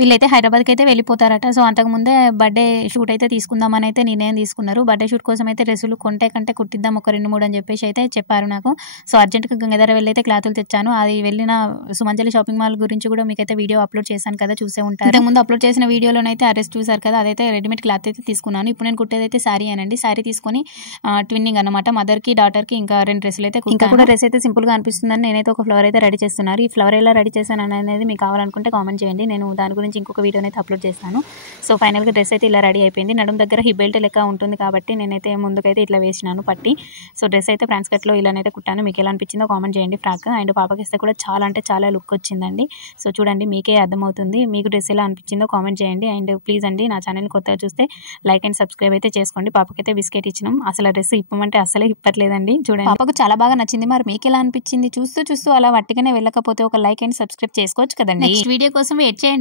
వీళ్ళైతే హైదరాబాద్కి అయితే వెళ్ళిపోతారట. సో అంతకుముందే బర్త్డే షూట్ అయితే తీసుకుందామని అయితే నిర్ణయం తీసుకున్నారు. బర్త్డే షూట్ కోసం అయితే డ్రెస్సులు కొంటే కంటే కుట్టిద్దాం ఒక 2-3 అని చెప్పేసి అయితే చెప్పారు నాకు. సో అర్జెంట్గా గంగాధర వెళ్ళి అయితే క్లాతులు తెచ్చాను. అది వెళ్ళిన సుమంజలి షాపింగ్ మాల్ గురించి కూడా మీకైతే వీడియో అప్లోడ్ చేశాను కదా, చూసే ఉంటారు. ఇంతకుముందు అప్లోడ్ చేసిన వీడియోలోనైతే ఆ డ్రెస్ చూసారు కదా, అదైతే రెడీమేడ్ క్లాత్ అయితే తీసుకున్నాను. ఇప్పుడు నేను కుట్టేదైతే శారీ అనండి. శారీ తీసుకొని ట్విన్నింగ్ అనమాట, మదర్కి డాటర్కి ఇంకా 2 డ్రెస్సులు అయితే ఇంకా కూడా డ్రెస్ అయితే సింపుల్గా అనిపిస్తుందని నేనైతే ఒక ఫ్లవర్ అయితే రెడీ చేస్తున్నారు. ఈ ఫ్లవర్ ఎలా రెడీ చేశాను అనేది మీకు కావాలనుకుంటే కామెంట్ చేయండి. నేను దాని గురించి ఇంకొక వీడియోని అయితే అప్లోడ్ చేస్తాను. సో ఫైనల్గా డ్రెస్ అయితే ఇలా రెడీ అయిపోయింది. నడుము దగ్గర హిప్ బెల్ట్ లెక్క ఉంటుంది కాబట్టి నేనైతే ముందుకైతే ఇట్లా వేసినాను పట్టి. సో డ్రెస్ అయితే ఫ్రాన్స్ కట్లో ఇలానైతే కుట్టాను. మీకు ఎలా అనిపించిందో కామెంట్ చేయండి. ఫ్రాక్ అండ్ పాపకి ఇస్తే కూడా చాలా అంటే చాలా లుక్ వచ్చిందండి. సో చూడండి, మీకే అర్థమవుతుంది. మీకు డ్రెస్ ఎలా అనిపించిందో కామెంట్ చేయండి. అండ్ ప్లీజ్ అండి, నా ఛానల్ కొత్తగా చూస్తే లైక్ అండ్ సబ్స్క్రైబ్ అయితే చేసుకోండి. పాపకైతే బిస్కెట్ ఇచ్చినాం. అసలు డ్రెస్ ఇప్పమంటే అసలే ఇప్పట్లేదండి. చూడండి, పాపకు చాలా బాగా నచ్చింది. మరి మీకు ఎలా అనిపించింది? చూస్తూ అలా వట్టిగానే వెళ్ళకపోతే ఒక లైక్ అండ్ సబ్స్క్రైబ్ చేసుకోవచ్చు కదండి. నెక్స్ట్ వీడియో కోసం వెయిట్ చేయండి.